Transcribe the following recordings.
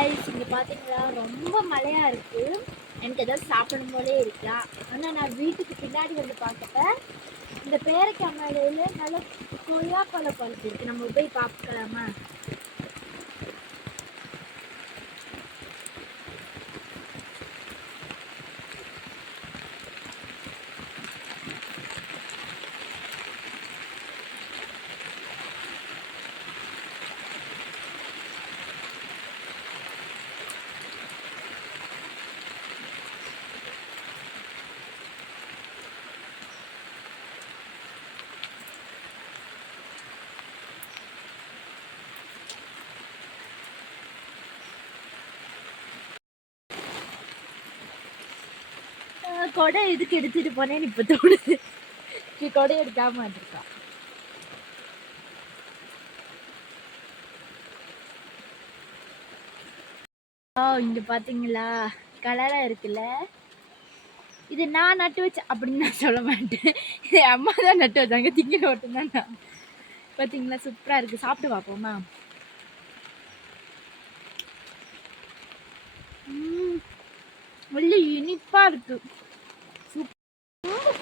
Guys, இங்கே பார்த்தீங்களா ரொம்ப மழையாக இருக்குது. எனக்கு எதாவது சாப்பிடும் போலே இருக்கலாம். ஆனால் நான் வீட்டுக்கு பின்னாடி வந்து பார்த்தப்ப இந்த பேரைக்காய் மலையில் நல்ல கொய்யாப்பழம் பழுத்து இருக்குது. நம்ம போய் பார்க்கலாமா? கொடை எதுக்கு எடுத்துட்டு போனேன்னு இப்போ தோணுது. கொடை எடுக்காம வந்திருக்கா. இங்க பாத்தீங்களா கலரா இருக்குல்ல, இது நான் நட்டு வச்சேன் அப்படின்னு நான் சொல்ல மாட்டேன். இது அம்மா தான் நட்டு வச்சாங்க. திங்கிற ஓட்டம் தான் நான். பாத்தீங்களா சூப்பரா இருக்கு. சாப்பிட்டு பார்ப்போமா? வெள்ளி இனிப்பா இருக்கு.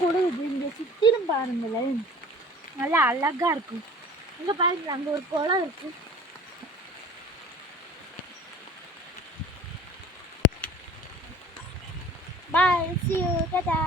கொடுக்குது. இங்க சுத்திலும் பாருங்களேன், நல்லா அழகா இருக்கும். இங்க பாருங்க, அங்க ஒரு குளம் இருக்கு. Bye, see you, ta-ta.